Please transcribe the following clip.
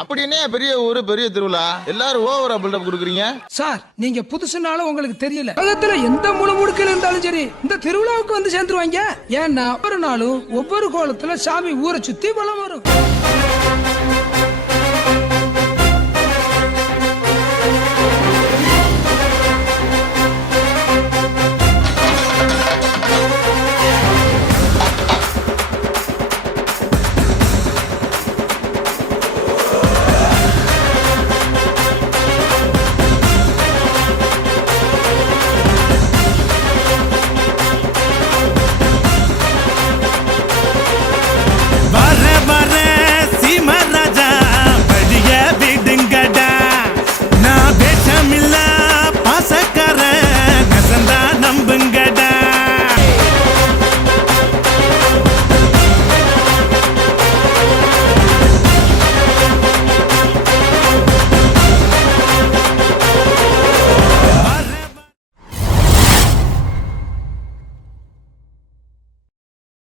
அப்படின்னே பெரிய ஊரு பெரிய திருவிழா. எல்லாரும் ஓவரா பில்டப் கொடுக்குறீங்க? சார் நீங்க புதுசுனால உங்களுக்கு தெரியல. உலகத்துல எந்த முழு முடுக்கில் இருந்தாலும் சரி இந்த திருவிழாவுக்கு வந்து சேர்ந்துருவாங்க. ஏன்னா ஒவ்வொரு நாளும் ஒவ்வொரு கோலத்துல சாமி ஊரை சுத்தி பலம் வரும்.